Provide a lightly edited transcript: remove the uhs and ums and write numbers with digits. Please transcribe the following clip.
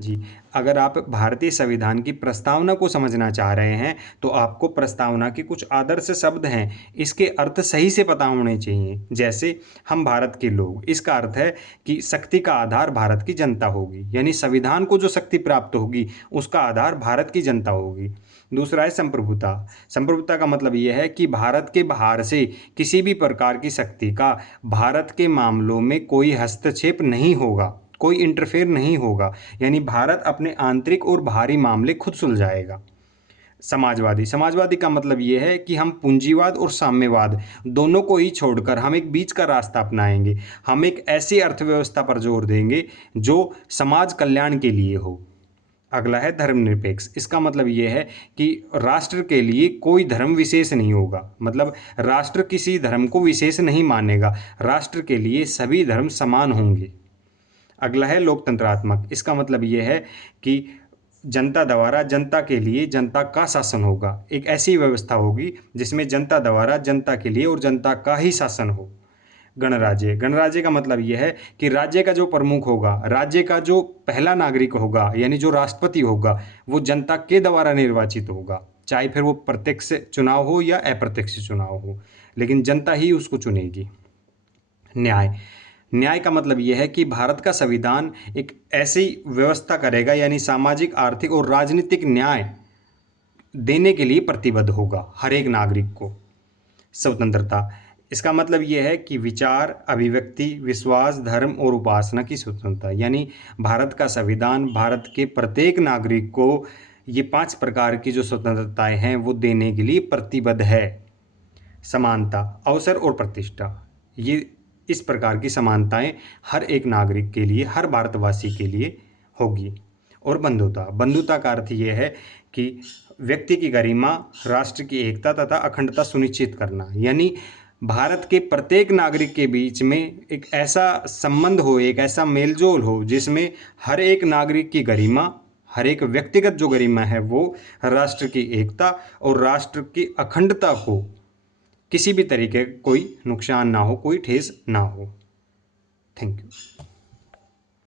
जी, अगर आप भारतीय संविधान की प्रस्तावना को समझना चाह रहे हैं, तो आपको प्रस्तावना के कुछ आदर्श शब्द हैं, इसके अर्थ सही से पता होने चाहिए। जैसे हम भारत के लोग, इसका अर्थ है कि शक्ति का आधार भारत की जनता होगी, यानी संविधान को जो शक्ति प्राप्त होगी, उसका आधार भारत की जनता होगी। दूसरा है संप्रभुता। संप्रभुता का मतलब ये है कि भारत के बाहर से किसी भी प्रकार की शक्ति का भारत के मामलों में कोई हस्तक्षेप नहीं होगा, कोई इंटरफेयर नहीं होगा, यानी भारत अपने आंतरिक और बाहरी मामले खुद सुलझाएगा। समाजवादी। समाजवादी का मतलब ये है कि हम पूंजीवाद और साम्यवाद दोनों को ही छोड़कर हम एक बीच का रास्ता अपनाएंगे। हम एक ऐसी अर्थव्यवस्था पर जोर देंगे जो समाज कल्याण के लिए हो। अगला है धर्मनिरपेक्ष। इसका मतलब ये है कि राष्ट्र के लिए कोई धर्म विशेष नहीं होगा, मतलब राष्ट्र किसी धर्म को विशेष नहीं मानेगा, राष्ट्र के लिए सभी धर्म समान होंगे। अगला है लोकतंत्रात्मक। इसका मतलब ये है कि जनता द्वारा जनता के लिए जनता का शासन होगा। एक ऐसी व्यवस्था होगी जिसमें जनता द्वारा जनता के लिए और जनता का ही शासन हो। गणराज्य। गणराज्य का मतलब यह है कि राज्य का जो प्रमुख होगा, राज्य का जो पहला नागरिक होगा, यानी जो राष्ट्रपति होगा, वो जनता के द्वारा निर्वाचित होगा, चाहे फिर वो प्रत्यक्ष चुनाव हो या अप्रत्यक्ष चुनाव हो, लेकिन जनता ही उसको चुनेगी। न्याय। न्याय का मतलब यह है कि भारत का संविधान एक ऐसी व्यवस्था करेगा, यानी सामाजिक, आर्थिक और राजनीतिक न्याय देने के लिए प्रतिबद्ध होगा हर एक नागरिक को। स्वतंत्रता। इसका मतलब यह है कि विचार, अभिव्यक्ति, विश्वास, धर्म और उपासना की स्वतंत्रता, यानी भारत का संविधान भारत के प्रत्येक नागरिक को ये 5 प्रकार की जो स्वतंत्रताएं हैं वो देने के लिए प्रतिबद्ध है। समानता, अवसर और प्रतिष्ठा, ये इस प्रकार की समानताएं हर एक नागरिक के लिए, हर भारतवासी के लिए होगी। और बंधुता। बंधुता का अर्थ ये है कि व्यक्ति की गरिमा, राष्ट्र की एकता तथा अखंडता सुनिश्चित करना, यानी भारत के प्रत्येक नागरिक के बीच में एक ऐसा संबंध हो, एक ऐसा मेलजोल हो जिसमें हर एक नागरिक की गरिमा, हर एक व्यक्तिगत जो गरिमा है वो राष्ट्र की एकता और राष्ट्र की अखंडता को किसी भी तरीके कोई नुकसान ना हो, कोई ठेस ना हो। Thank you.